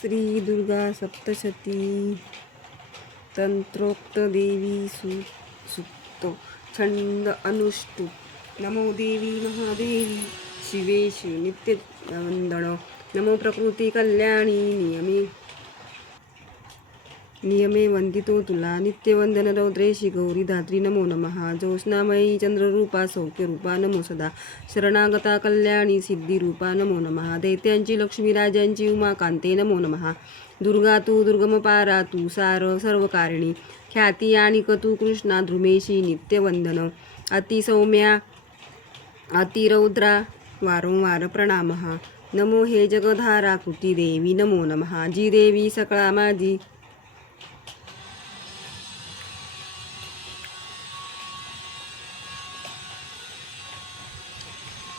श्री दुर्गा सप्तशती तंत्रोक्त देवी सुक्त छंद अनुष्टुप नमो देवी महादेवी शिवेशु नित्य वंदन नमो प्रकृती कल्याणी नियमे वंदितो तुला नित्यवंदन रौद्रेशी गौरी धात्री नमो नमः ज्योत्स्नामयी चंद्ररूपा सौख्यरूपा नमो सदा शरणागता कल्याणी सिद्धिरूपा नमो नमः दैत्यांची लक्ष्मी राजांची उमाकांते नमो नमः दुर्गा तू दुर्गमपारा तू सार सर्वकारिणी ख्याती आणि तू कृष्णा ध्रुमेशी नित्यवंदन अतिसौम्या अतिरौद्रा वारंवार प्रणामः नमो हे जगधारा कृती देवी नमो नमः जी देवी सकळा माझी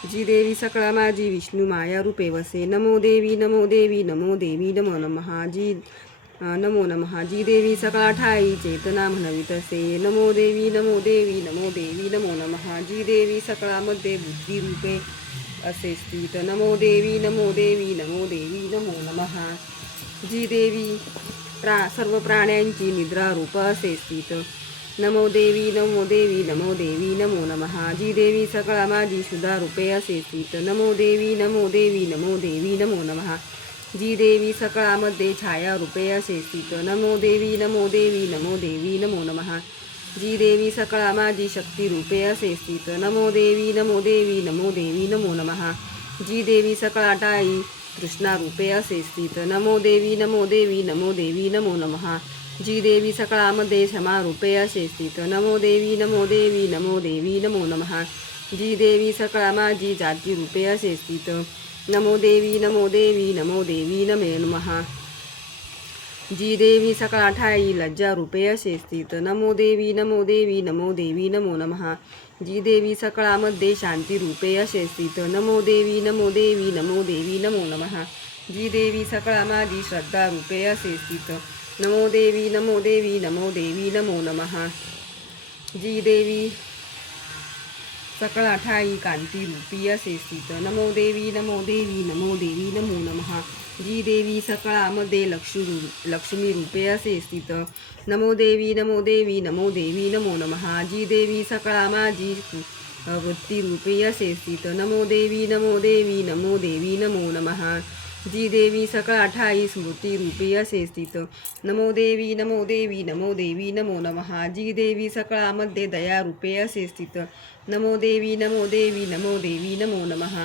जी देवी सकळा माझी विष्णू माया रूपे वसे नमो देवी नमो देवी नमो देवी नमो नमः जी नमो नमः जी देवी सकळा ठाई चेतना म्हणवितसे नमो देवी नमो देवी नमो देवी नमो नमः जी देवी सकळामध्ये बुद्धी रूपे असे स्थित नमो देवी नमो देवी नमो देवी नमो नमः जी देवी सर्व प्राण्यांची निद्रा रूप असे स्थित नमो देवी नमो देवी नमो देवी नमो नमः जी देवी सकळा माझी सुधा रूपे असे स्थित नमो देवी नमो देवी नमो देवी नमो नमः जी देवी सकळामध्ये छाया रूपे असे स्थित नमो देवी नमो देवी नमो देवी नमो नमः जी देवी सकळा माझी शक्ती रूपे असे स्थित नमो देवी नमो देवी नमो देवी नमो नमः जी देवी सकळा टाई कृष्णा रूपे असे स्थित नमो देवी नमो देवी नमो देवी नमो नमः जी देवी सकळामध्ये क्षमा रूपे असे स्थित नमो देवी नमो देवी नमो देवी नमो नमः जी देवी सकळा माझी जाती रूपे असे स्थित नमो देवी नमो देवी नमो देवी नमे नमः जी देवी सकळा ठाई लज्जा रूपे असे स्थित नमो देवी नमो देवी नमो देवी नमो नमः जी देवी सकळामध्ये शांती रूपे असे स्थित नमो देवी नमो देवी नमो देवी नमो नमः जी देवी सकळा माझी श्रद्धा रूपे असे स्थित नमो देवी नमो देवी नमो देवी नमो नमः जी देवी सकळा ठाई कांती रूपी असे स्थित नमो देवी नमो देवी नमो देवी नमो नमः जी देवी सकळामध्ये लक्ष्मी रूपे असे स्थित नमो देवी नमो देवी नमो देवी नमो नमः जी देवी सकळा माझी वृत्ती रूपी असे स्थित नमो देवी नमो देवी नमो देवी नमो नमः जी देवी सकळा ठाई स्मृती रूपी असे स्थित नमो देवी नमो देवी नमो देवी नमो नमः जी देवी सकळामध्ये दया रूपे असे स्थित नमो देवी नमो देवी नमो देवी नमो नमः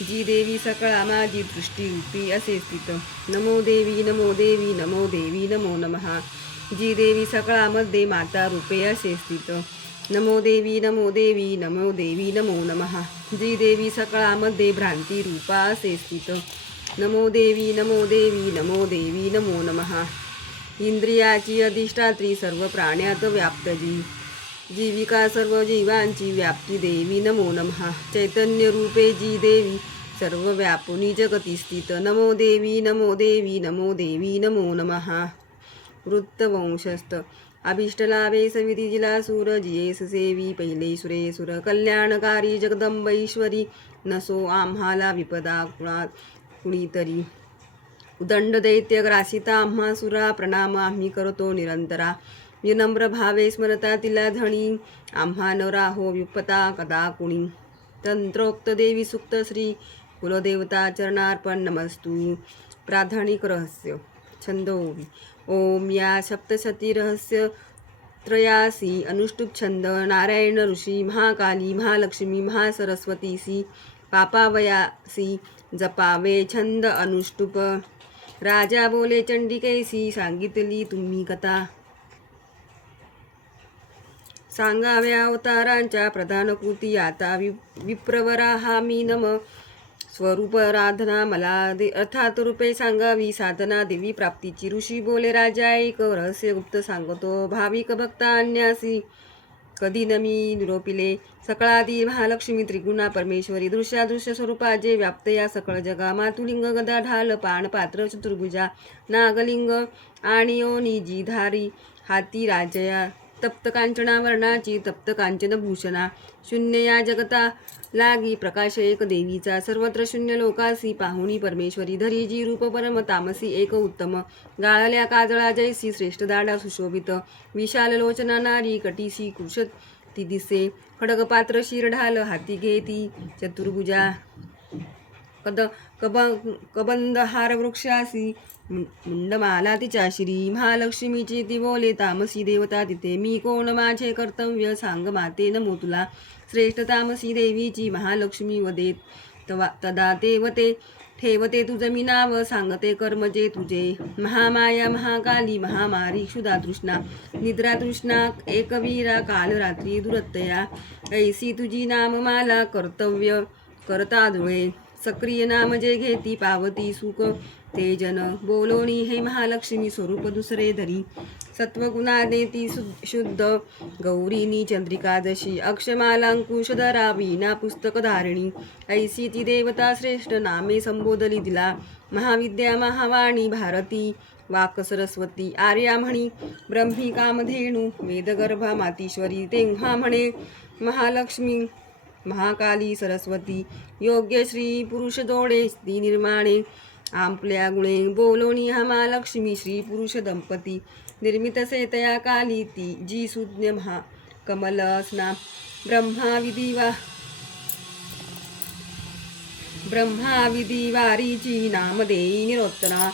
जी देवी सकळा माझी दृष्टी रूपी असे स्थित नमो देवी नमो देवी नमो देवी नमो नमः जी देवी सकळामध्ये माता रूपे असे स्थित नमो देवी नमो देवी नमो देवी नमो नमः जी देवी सकळामध्ये भ्रांती रूपा असे स्थित नमो देवी नमो देवी नमो देवी नमो नमः इंद्रियाची अधिष्ठात्री सर्व प्राण्यात व्याप्त जीविका सर्व जीवांची व्याप्ती देवी नमो नमः चैतन्य रूपे जी देवी सर्व व्यापुनी जगती स्थित नमो देवी नमो देवी नमो देवी नमो नमः वृत्तवंशस्थ अभिष्टलाभे सविती जिला सूर जियेस सेवी पहिले सुरेसुर कल्याणकारी जगदंबईश्वरी नसो आम्हाला विपदा कुणीतरी उदंड दैत्य ग्रासिता आम्हा सुरा प्रणाम आम्ही करतो निरंतरा विनम्र भावे स्मरता तिला धणी आम्हा न राहो विपता कदा कुणी तंत्रोक्त देवी सुक्त श्री कुलदेवता चरणार्पण नमस्तू प्राधानिक रहस्य छंदोवी ओम या सप्तशती रहस्य त्रयासी अनुष्टुप छंद नारायण ऋषी महाकाली महालक्ष्मी महासरस्वतीसी पापावयासी जपावे छंद अनुष्टुप राजा बोले चंडिकेसी सांगितली तुम्ही कथा सांगाव्या अवतारांच्या प्रधान कृती आता विप्रवरा मी नम स्वरूप आराधना मला अर्थात रूपे सांगावी साधना देवी प्राप्तीची ऋषी बोले राजा एक रहस्य गुप्त सांगतो भाविक भक्ता अन्यासी कधी नमी निरोपिले सकळादी महालक्ष्मी त्रिगुणा परमेश्वरी दृश्यादृश्य स्वरूपा जे व्याप्त या सकळ जगा मातुलिंग गदा ढाल पाण पात्र चतुर्भुजा नागलिंग आणि ओनी जी धारी हाती राजया तप्त कांचना वर्णाची तप्त कांचन भूषणा शून्य या जगता लागी प्रकाश एक देवीचा सर्वत्र शून्य लोकासी पाहुणी परमेश्वरी धरी जी रूप परम तामसी एक उत्तम गाळल्या काजळा जैसी श्रेष्ठ दाडा सुशोभित विशाल लोचना नारी कटीसी कृश ती दिसे खडगपात्र शिरढाल हाती घेती चतुर्भुजा कद कबंद हार वृक्षासी मुंडमाला तिच्या श्री महालक्ष्मीची ती बोले तामसी देवता तिथे मी कोण माझे कर्तव्य सांग माते नमो तुला श्रेष्ठ तामसी देवीची महालक्ष्मी वदेत तदा तेवते ठेवते तुझं मी नाव सांगते कर्म जे तुझे महामाया महाकाली महामारी क्षुधा तृष्णा निद्रा तृष्णा एकवीरा काल रात्री दुरत्तया ऐसी तुझी नाममाला कर्तव्य करता जुळे सक्रिय नाम जे घेती पावती सुख ते जन बोलोनी हे महालक्ष्मी स्वरूप दुसरे धरी सत्वगुणाने ती शुद्ध गौरीनी चंद्रिका जशी अक्षमालांकुशधरा वीणा पुस्तकधारिणी ऐसी ती देवता श्रेष्ठ नामे संबोधली तिला महाविद्या महावाणी भारती वाक सरस्वती आर्या म्हणी ब्रह्मी कामधेणू वेदगर्भा मातीश्वरी तेव्हा म्हणे महालक्ष्मी महाकाली सरस्वती योग्य श्री पुरुष जोडे ती निर्माणे आपल्या गुणे बोलोनी हा महालक्ष्मी श्री पुरुष दंपती निर्मित सेतया काली ती जी सुज्ञ महा कमलसना ब्रह्माविधिवारीची नामदेई निरोत्तरा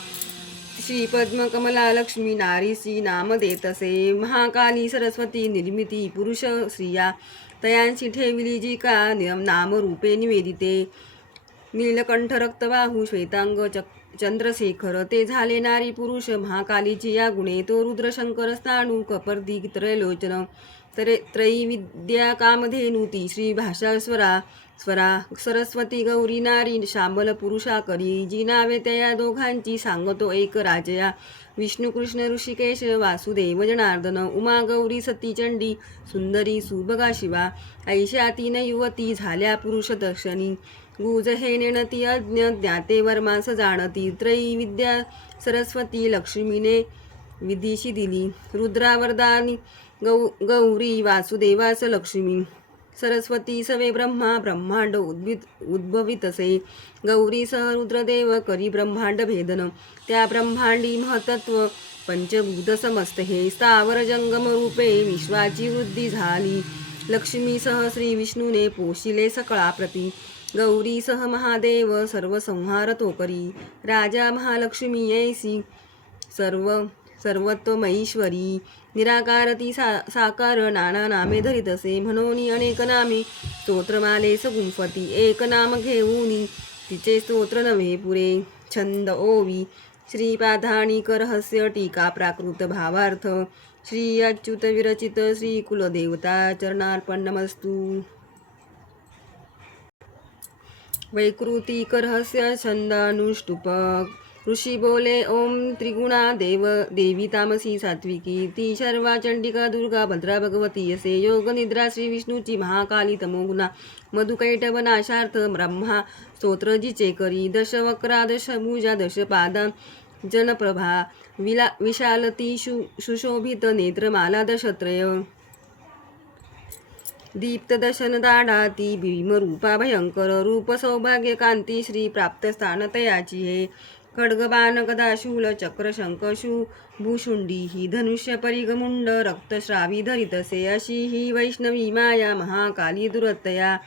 श्री पद्म कमला लक्ष्मी नारीसी नाम देतसे महाकाली सरस्वती निर्मिती पुरुष स्त्रिया तयांशी ठेविली जी का नामरूपे निवेदिते नीलकंठ रक्तबाहू श्वेतांग चंद्रशेखर ते झाले नारी पुरुष महाकालीची या गुणे तो रुद्रशंकर स्थाणू कपर्दी त्रयलोचन त्रैविद्या कामधेनू ती श्री भाषा स्वरा सरस्वती गौरी नारी श्यामल पुरुषा करी जी नावे त्या दोघांची सांगतो एक राजया विष्णू कृष्ण ऋषिकेश वासुदेव जनार्दन उमा गौरी सती चंडी सुंदरी सुभगा शिवा ऐशा तीन युवती झाल्या पुरुष दर्शनी गुज हे नेणती अज्ञ ज्ञाते वर्मास जाणती त्रैविद्या सरस्वती लक्ष्मीने विधीशी दिली रुद्रावरदानी गौरी वासुदेवास लक्ष्मी सरस्वती सवे ब्रह्मांड उद्भवितसे गौरी सह रुद्रदेव करी ब्रह्मांड भेदन त्या ब्रह्मांडी महतत्व पंचभूत समस्त हे स्थावर जंगम रूपे विश्वाची वृद्धी झाली लक्ष्मीसह श्री विष्णूने पोशिले सकळा प्रती गौरीसह महादेव सर्व संहार तो करी राजा महालक्ष्मी ऐसी सर्वत्वमैश्वरी निराकारती साकार नाना नामे धरीत असे म्हणून अनेक नामे स्तोत्रमालेस गुंफती एक नाम घेऊनी तिचे स्तोत्र नव्हे पुरे छंद ओवी श्रीपाधाणी रहस्य टीका प्राकृत भावार्थ श्री अच्युत विरचित श्री कुलदेवता चरणार्पण नमस्तु वैकृतिक रहस्य छंदानुष्टुपक ऋषी बोले ओम त्रिगुणा देवी तामसी सात्विकी ती शर्वा चंडिका दुर्गा भद्रा भगवती असे योग निद्रा श्री विष्णूची महाकाली तमोगुणा मधुकैटभ नाशार्थ ब्रह्मा स्तोत्र जिचे करी दशवक्रा दशभुजा दशपादा जनप्रभा विशालती सुशोभित नेत्रमाला दशत्रय दीप्त दशन दाडाती भीमरूपा भयंकर रूप सौभाग्य कांती श्री प्राप्त स्थान तयाची हे खड्गबाण गदा शूल चक्र शंकशू भूषुंडी ही धनुष्य परिगमुंड रक्तश्रावी धरितसे अशी ही वैष्णवी माया महाकाली दुरतया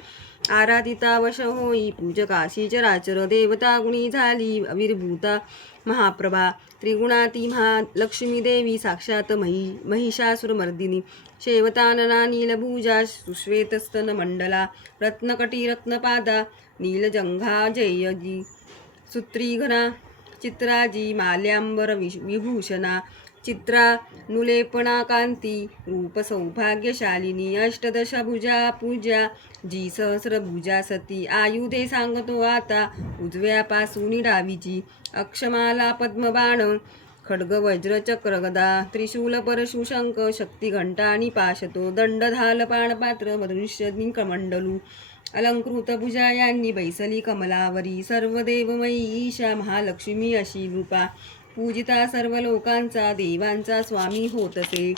आराधिता वश होई पूजकाशी चराचर देवता गुणी झाली अविर्भूता महाप्रभा त्रिगुणाती महालक्ष्मी देवी साक्षात महिषासुरमर्दिनी शेवतानना नीलभुजा सुश्वेतस्तन मंडला रत्नकटी रत्नपादा नीलजंघा जयजी सूत्रीघना चित्राजी माल्यांबर विभूषणा चित्रा नुलेपणा कांती रूप सौभाग्यशालिनी अष्टदशभुजा पूजा जी सहस्रभुजा सती आयुधे सांगतो आता उजव्यापासून डावीची अक्षमाला पद्मबाण खड्ग वज्र चक्र गदा त्रिशूल परशु शंख शक्ती घंटा आणि पाशतो दंड धाल पाणपात्र मदृश्य कमंडलू अलंकृत भुजा यांनी बैसली कमलावरी सर्व देवमयी ईशा महालक्ष्मी अशी रूपा पूजिता सर्व लोकांचा देवांचा स्वामी होत असे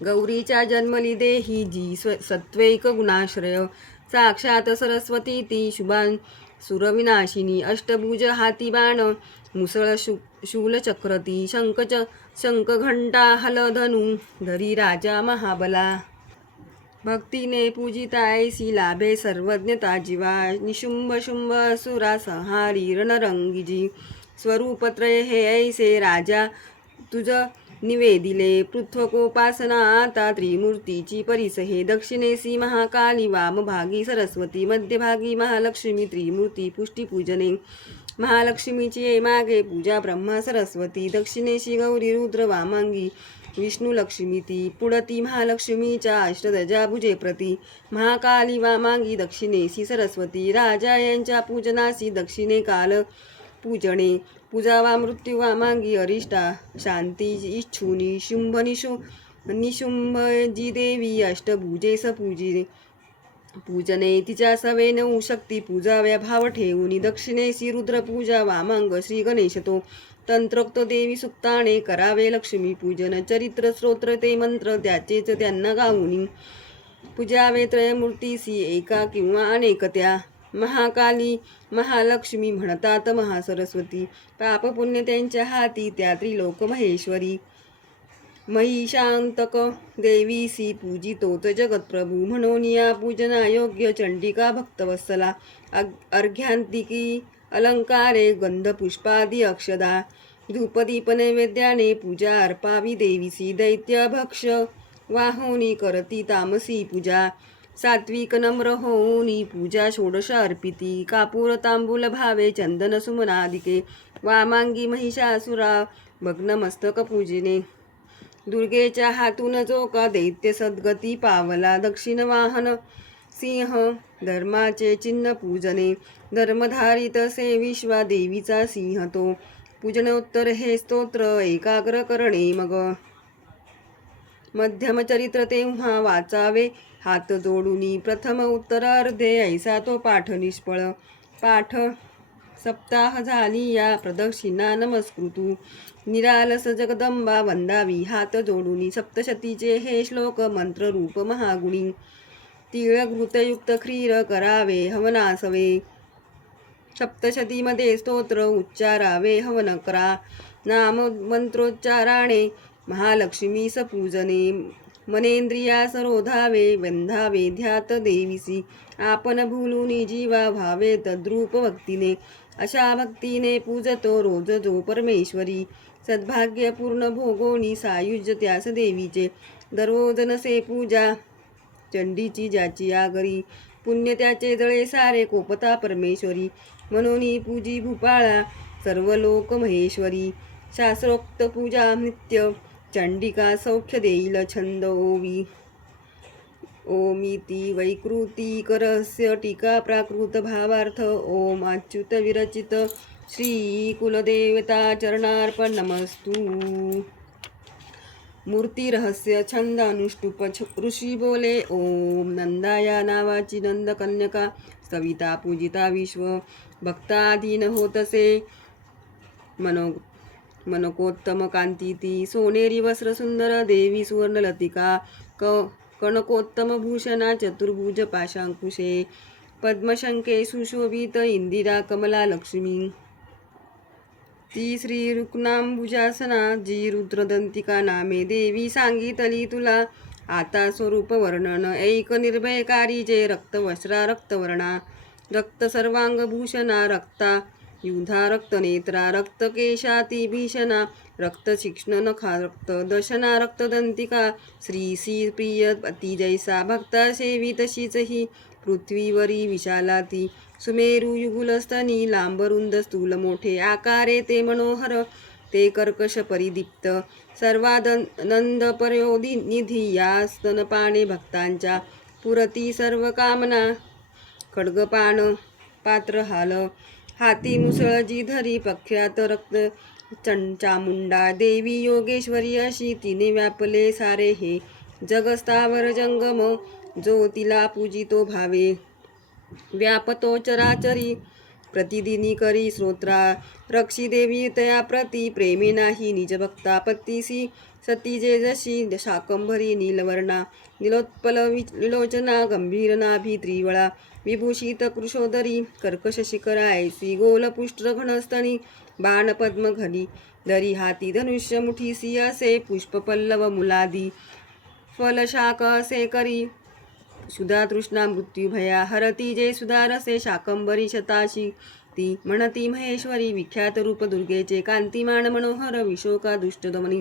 गौरीच्या जन्मली देही जी सत्वैक गुणाश्रय साक्षात सरस्वती ती शुभान सुरविनाशिनी अष्टभुज हाती बाण मुसळ शूलचक्रती शंख घंटा हलधनु धरी राजा महाबला भक्तीने पूजिता ऐसी लाभे सर्वज्ञता जीवा निशुंभ शुंभ असुरा संहारी रणरंगीजी स्वरूपत्रय हे ऐसे राजा तुझ निवेदिले पृथ्वकोपासना आता त्रिमूर्तीची परिस हे दक्षिणेसी महाकाली वामभागी सरस्वती मध्यभागी महालक्ष्मी त्रिमूर्ती पुष्टीपूजने महालक्ष्मीची ये मागे पूजा ब्रह्मा सरस्वती दक्षिणेशी गौरी रुद्र वामांगी विष्णू लक्ष्मी ती पुढती महालक्ष्मीच्या अष्टदजा भुजे प्रती महाकाली वामांगी दक्षिणेसी सरस्वती राजा यांच्या पूजनासी दक्षिणे काल पूजणे पूजावा मृत्यू वामांगी अरिष्टा शांती इच्छुनी शुंभ निशुंभ जी देवी अष्टभुजे सपूजी पूजने तिच्या सवे नऊ शक्ती पूजाव्या भाव ठेवून दक्षिणेसी रुद्र पूजा वामांग श्री गणेश तो तंत्रोक्त देवी सुक्ताने करावे लक्ष्मी पूजन चरित्र स्तोत्र ते मंत्र त्याचेच त्यांना गाऊनी पूजावे त्रयमूर्तीसी एका किंवा अनेक त्या महाकाली महालक्ष्मी म्हणतात महासरस्वती पाप पुण्य त्यांच्या हाती त्या त्रिलोक महेश्वरी महिषांतक देवीसी पूजितोच जगतप्रभू म्हणून या पूजना योग्य चंडिका भक्तवत्सला अर्घ्यांतिकी अलंकारे गंधपुष्पादी अक्षदा धूपदीप नैवेद्याने पूजा अर्पावी देवीसी दैत्य भक्ष वाहोनी करती तामसी पूजा सात्विक नम्र होऊनी पूजा षोडश अर्पिती कापूर तांबूल भावे चंदन सुमनादिके वामांगी महिषासुरा भग्न मस्तक पूजिने दुर्गेच्या हातून जो का दैत्य सद्गती पावला दक्षिण वाहन सिंह धर्माचे चिन्ह पूजने धर्मधारित से विश्वा देवीचा सिंह तो पूजनोत्तर हे स्तोत्र एकाग्र करणे मग मध्यम चरित्र तेव्हा वाचावे हात जोडूनी प्रथम उत्तरार्धे ऐसा तो पाठ निष्फळ पाठ सप्ताह झाली या प्रदक्षिणा नमस्कृतू निरालस जगदंबा वंदावी हात जोडूनी सप्तशतीचे हे श्लोक मंत्ररूप महागुणी तीळ घृतयुक्त क्षीर करावे हवनासवे सप्तशतीमध्ये स्तोत्र उच्चारावे हवन करा नाम मंत्रोच्चाराणे महालक्ष्मी सपूजने मनेंद्रिया सरोधावे वंधावे ध्यात देवीसी आपण भूलुनी जीवा भावे तद्रूप भक्तीने अशा भक्तीने पूजतो रोज जो परमेश्वरी सद्भाग्यपूर्ण भोगोनी सायुज्य त्यास देवीचे दररोज नसे पूजा चंडीची ज्याची आगरी पुण्य त्याचे जळे सारे कोपता परमेश्वरी म्हणून पूजी भूपाळा सर्व लोक महेश्वरी शास्त्रोक्त पूजा नित्य चंडिका सौख्य देईल छंद ओवी ओमिती वैकृती करस्य टीका प्राकृत भावार्थ ओम अच्युत विरचित श्री कुलदेवता चरणार्पण नमस्तु मूर्ती रहस्य छंद अनुष्टुप ऋषी बोले ओम नंदाया नावाची नंदकन्यका सविता पूजिता विश्व भक्ताधीन होतसे मनकोत्तम कांती ती सोनेरी वस्त्र सुंदर देवी सुवर्णलतिका कनकोत्तम भूषणा चतुर्भुज पाशांकुशे पद्मशंके सुशोभित इंदिरा कमला लक्ष्मी ती श्री रुक्नांबुजासना जी रुद्रदंतिका नामे देवी सांगितली तुला आता स्वरूप वर्णन ऐक निर्भयकारी जे रक्तवस्त्रा रक्तवर्णा रक्त सर्वांगभूषणा रक्ता युधा रक्तनेत्रा रक्तकेशाती भीषणा रक्तशिक्ष्ण नखा रक्त दशना रक्तदंतिका श्री प्रिय अति जैसा भक्ता सेवी तशीच ही पृथ्वीवरी विशालाती सुमेरू युगुलस्तनी लांबरुंद स्थूल मोठे आकारे ते मनोहर ते कर्कश परिदीप्त सर्वानंद परोधी निधी या स्तनपाने भक्तांच्या पुरती सर्व कामना खड्गपान पात्र हाल हाती मुसळ जी धरी पख्यात रक्त चामुंडा देवी योगेश्वरी अशी तिने व्यापले सारे हे जगस्तावर जंगम जो तिला पूजितो भावे व्यापतो चराचरी प्रतिदिनी करी स्तोत्रा रक्षी देवी तया प्रती प्रेमे नाही निज भक्ता पत्तीसी सती जे जशी शाकंभरी नीलवर्णा निलोत्पल विलोचना गंभीर नाभी त्रिवळा विभूषित कृशोदरी कर्कश शिखरा ऐसी गोलपुष्ट घनस्तनी बाण पद्म घनी दरी हाती धनुष्य मुठीसी असे पुष्प पल्लव मुलादी फलशाक असे करी सुधा तृष्णा मृत्यू भया हरती जे सुधारसे शाकंबरी शताशी ती म्हणती महेश्वरी विख्यात रूप दुर्गेचे कांतिमान मनोहर विशोका दुष्टदमनी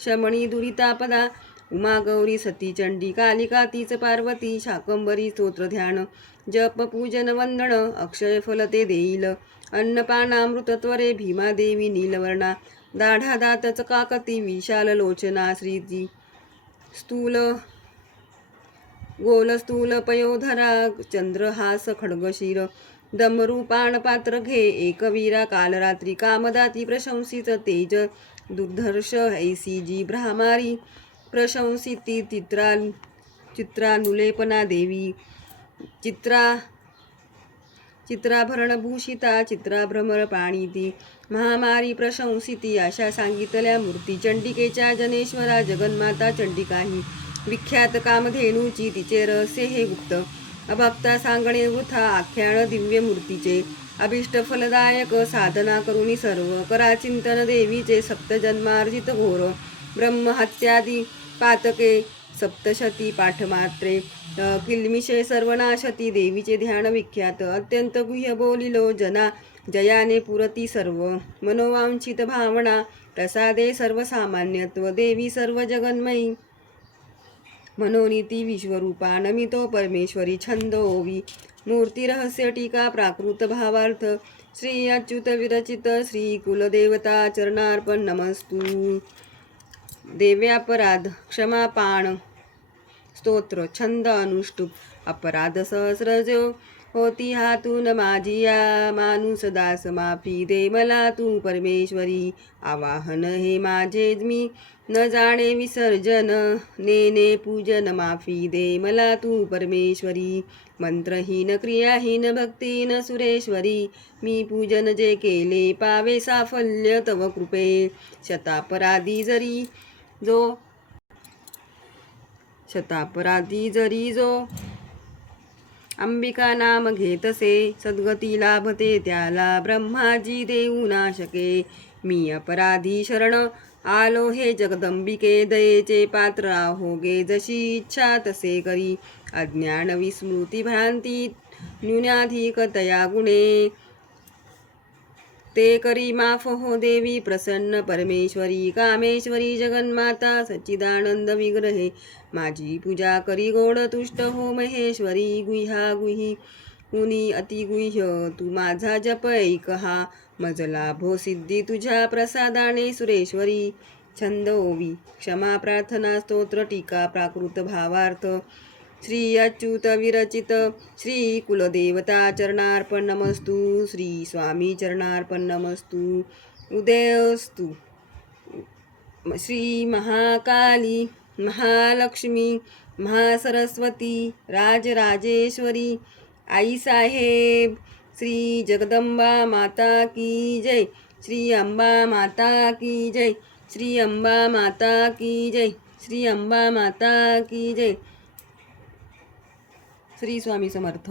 शमणी दुरितापदा उमा गौरी सती चंडी कालिका तीच पार्वती शाकंबरी स्तोत्र ध्यान जप पूजन वंदन अक्षय फल ते देईल अन्नपानामृत त्वरे भीमादेवी नीलवर्णा दाढा दात चकाकती विशाल लोचना श्रीजी स्थूल गोल स्थूल पयोधरा चंद्रहास खड्गशीर दमरूपाण पात्र घे एकवीरा कालरात्री कामदाती प्रशंसित तेज दुर्धर्ष ऐसी जी भ्रामारी प्रशंसिती चित्रानुलेपना देवी चित्राभरणभूषिता चित्राभ्रमर पाणिती महामारी प्रशंसिती अशा सांगितल्या मूर्ती चंडिकेच्या जनेश्वरा जगन्माता चंडिकाही विख्यात कामधेनूची तिचे रहस्य हे गुप्त अभक्ता सांगणे वृथा आख्यान दिव्य मूर्तीचे अभिष्ट फलदायक साधना करुणी सर्व करा चिंतन देवीचे सप्तजन्मार्जित घोर ब्रह्महत्यादी पातके सप्तशती पाठमात्रे किल्मिषे सर्वनाशती देवीचे ध्यान विख्यात अत्यंत गुह्य बोलिलो जना जयाने पुरती सर्व मनोवांछित भावना प्रसादे सर्वसामान्यत्व देवी सर्व जगन्मयी मनोनीती विश्वरूपा नमितो परमेश्वरी छंद ओवी मूर्ती रहस्य टीका प्राकृत भावार्थ श्री अच्युत विरचित श्री कुलदेवता चरणार्पण नमस्तु देव्यापराध क्षमापाण स्तोत्र छंद अनुष्टुप अपराध सहस्रजो होती हातून माझिया माणूस दास माफी दे मला तू परमेश्वरी आवाहन हे माझे मी न जाणे विसर्जन नेने पूजन माफी दे मला तू परमेश्वरी मंत्रहीन क्रियाहीन भक्तीन सुरेश्वरी मी पूजन जे केले पावे साफल्य तव कृपे शतापराधी जरी जो अंबिका नाम घेतसे सद्गती लाभते त्याला ब्रह्माजी देऊ नाशके मी अपराधी शरण आलो हे जगदंबिके दयेचे पात्र आहोगे जशी इच्छा तसे करी अज्ञान विस्मृती भ्रांती न्यूनाधिकतया गुणे ते करी माफ हो देवी प्रसन्न परमेश्वरी कामेश्वरी जगन्माता सच्चिदानंद विग्रहे माझी पूजा करी गोड तुष्ट हो महेश्वरी गुह्या गुही कुणी अतिगुह्य तू माझा जप ऐकहा मजला भो सिद्धी तुझ्या प्रसादाने सुरेश्वरी छंद ओवी क्षमा प्रार्थना स्तोत्र टीका प्राकृत भावार्थ श्री अच्युत विरचित श्री कुलदेवता चरणार्पण नमस्तु श्री स्वामी चरणार्पण नमस्तु उदयस्तु श्री महाकाली महालक्ष्मी महासरस्वती राजराजेश्वरी आई साहेब श्री जगदंबा माता की जय श्री अंबा माता की जय श्री अंबा माता की जय श्री अंबा माता की जय श्री स्वामी समर्थ